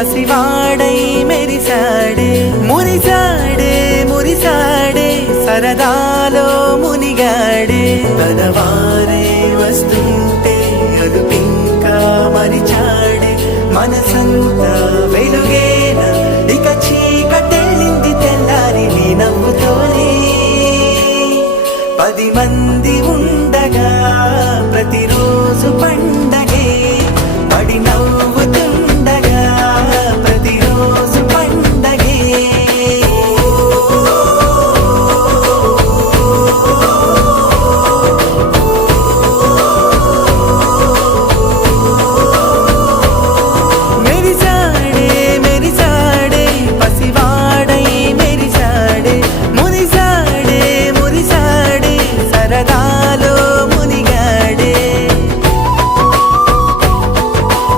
పసివాడై మెరిసాడే మురిసాడే మురిసాడే సరదాలో మునిగాడే తనవారే వస్తుంటే అదుపింకా మరిచాడే మనసంతా వెలుగేనా ఇక చీకటెళ్ళింది తెల్లారి నీ నవ్వుతోనే 10 మంది